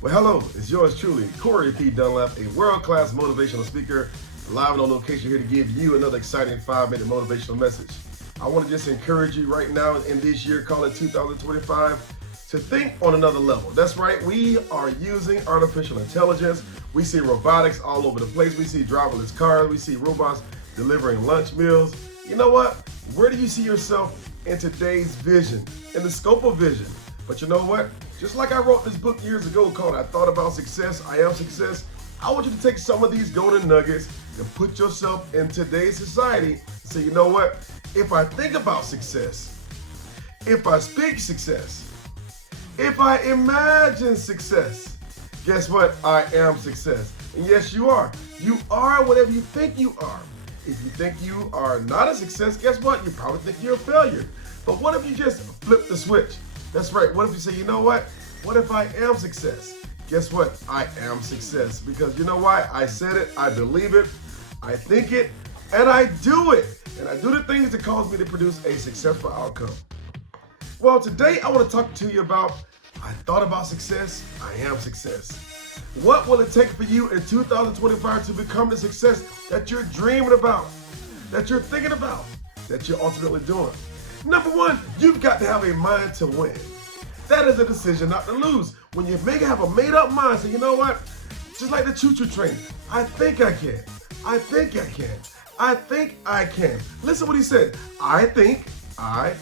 Well, hello, it's yours truly, Corey P. Dunlap, a world-class motivational speaker, live and on location here to give you another exciting 5-minute motivational message. I want to just encourage you right now in this year, call it 2025, to think on another level. That's right, we are using artificial intelligence. We see robotics all over the place. We see driverless cars. We see robots delivering lunch meals. You know what? Where do you see yourself in today's vision, in the scope of vision? But you know what? Just like I wrote this book years ago called I Thought About Success, I Am Success, I want you to take some of these golden nuggets and put yourself in today's society and say, you know what? If I think about success, if I speak success, if I imagine success, guess what? I am success. And yes, you are. You are whatever you think you are. If you think you are not a success, guess what? You probably think you're a failure. But what if you just flip the switch? That's right. What if you say, you know what? What if I am success? Guess what? I am success. Because you know why? I said it, I believe it, I think it, and I do it. And I do the things that cause me to produce a successful outcome. Well, today I want to talk to you about I thought about success, I am success. What will it take for you in 2025 to become the success that you're dreaming about, that you're thinking about, that you're ultimately doing? Number one, you've got to have a mind to win. That is a decision not to lose. When you have a made-up mind, say, you know what? Just like the choo-choo train, I think I can. I think I can. I think I can. Listen what he said. I think I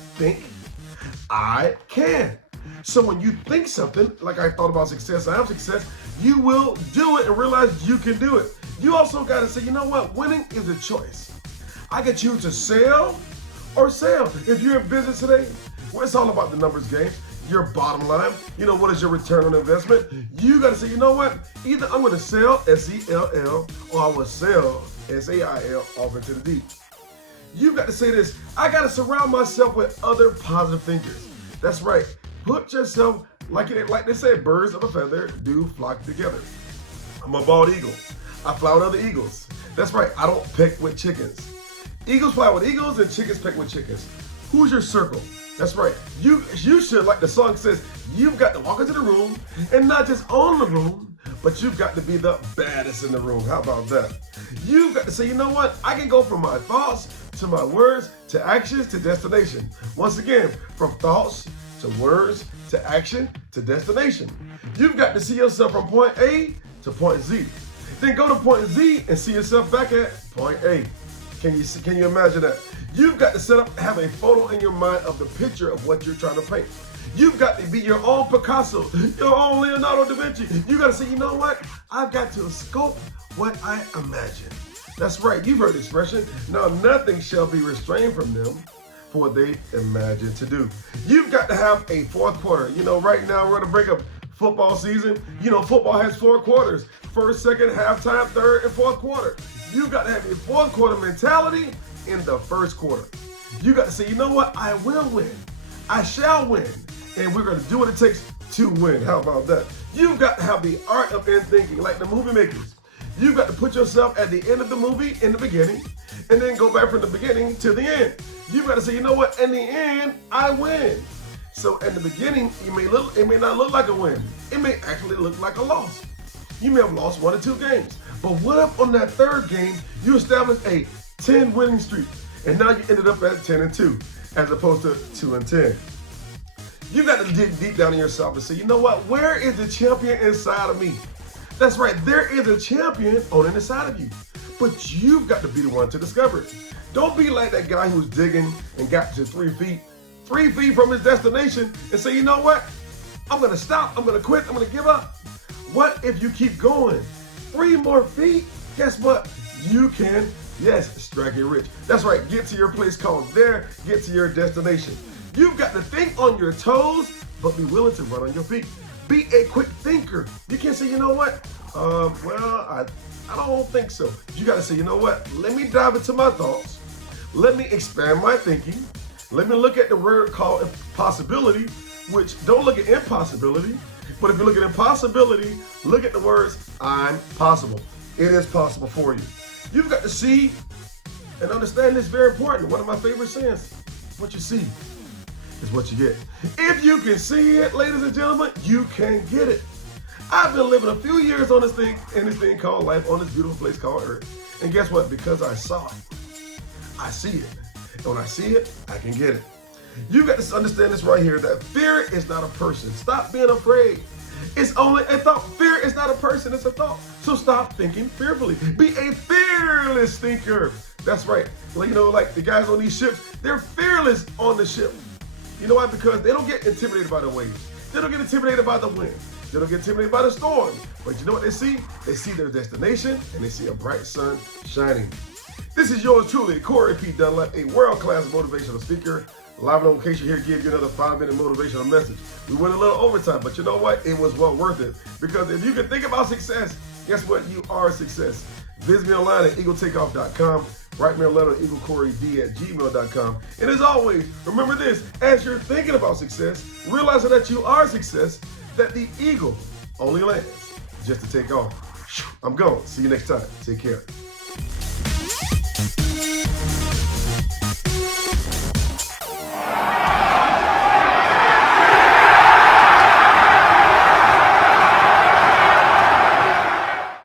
can. So when you think something, like I thought about success, I am success, you will do it and realize you can do it. You also got to say, you know what? Winning is a choice. I can choose to sell or sell. If you're in business today, well, it's all about the numbers game. Your bottom line, you know, what is your return on investment? You got to say, you know what? Either I'm going to sell, S-E-L-L, or I will sell, S-A-I-L, off into the deep. You've got to say this, I got to surround myself with other positive thinkers. That's right. Put yourself, like they say, birds of a feather do flock together. I'm a bald eagle. I fly with other eagles. That's right. I don't peck with chickens. Eagles fly with eagles and chickens peck with chickens. Who's your circle? That's right. You should, like the song says, you've got to walk into the room and not just own the room, but you've got to be the baddest in the room. How about that? You've got to say, you know what? I can go from my thoughts to my words to actions to destination. Once again, from thoughts to words to action to destination. You've got to see yourself from point A to point Z. Then go to point Z and see yourself back at point A. Can you imagine that? You've got to have a photo in your mind of the picture of what you're trying to paint. You've got to be your own Picasso, your own Leonardo da Vinci. You got to say, you know what? I've got to scope what I imagine. That's right. You've heard the expression, now nothing shall be restrained from them for what they imagine to do. You've got to have a fourth quarter. You know, right now we're going to break up football season. You know, football has 4 quarters. First, second, halftime, third, and fourth quarter. You've got to have a fourth quarter mentality in the first quarter. You got to say, you know what? I will win. I shall win. And we're going to do what it takes to win. How about that? You've got to have the art of end thinking, like the movie makers. You've got to put yourself at the end of the movie in the beginning, and then go back from the beginning to the end. You've got to say, you know what? In the end, I win. So at the beginning, it may not look like a win. It may actually look like a loss. You may have lost 1 or 2 games. But what if on that third game, you established a 10 winning streak, and now you ended up at 10-2, as opposed to 2-10. You got to dig deep down in yourself and say, you know what? Where is the champion inside of me? That's right. There is a champion on the inside of you, but you've got to be the one to discover it. Don't be like that guy who's digging and got to 3 feet from his destination and say, you know what? I'm going to stop. I'm going to quit. I'm going to give up. What if you keep going? 3 more feet? Guess what? You can, yes, strike it rich. That's right. Get to your place called there. Get to your destination. You've got to think on your toes, but be willing to run on your feet. Be a quick thinker. You can't say, you know what? I don't think so. You got to say, you know what? Let me dive into my thoughts. Let me expand my thinking. Let me look at the word called possibility, which don't look at impossibility, but if you look at impossibility, look at the words I'm possible. It is possible for you. You've got to see and understand this, very important. One of my favorite sayings, what you see is what you get. If you can see it, ladies and gentlemen, you can get it. I've been living a few years on this thing, in this thing called life, on this beautiful place called Earth. And guess what? Because I saw it, I see it. And when I see it, I can get it. You got to understand this right here, that fear is not a person. Stop being afraid. It's only a thought. Fear is not a person, it's a thought. So stop thinking fearfully. Be a fearless thinker. That's right. Like, you know, like the guys on these ships, they're fearless on the ship. You know why? Because they don't get intimidated by the waves. They don't get intimidated by the wind. They don't get intimidated by the storm. But you know what they see? They see their destination and they see a bright sun shining. This is yours truly, Corey P. Dunlap, a world-class motivational speaker, live on location here to give you another 5-minute motivational message. We went a little overtime, but you know what? It was well worth it. Because if you can think about success, guess what? You are a success. Visit me online at eagletakeoff.com. Write me a letter at eaglecoryd@gmail.com. And as always, remember this, as you're thinking about success, realizing that you are a success, that the eagle only lands just to take off. I'm gone. See you next time. Take care.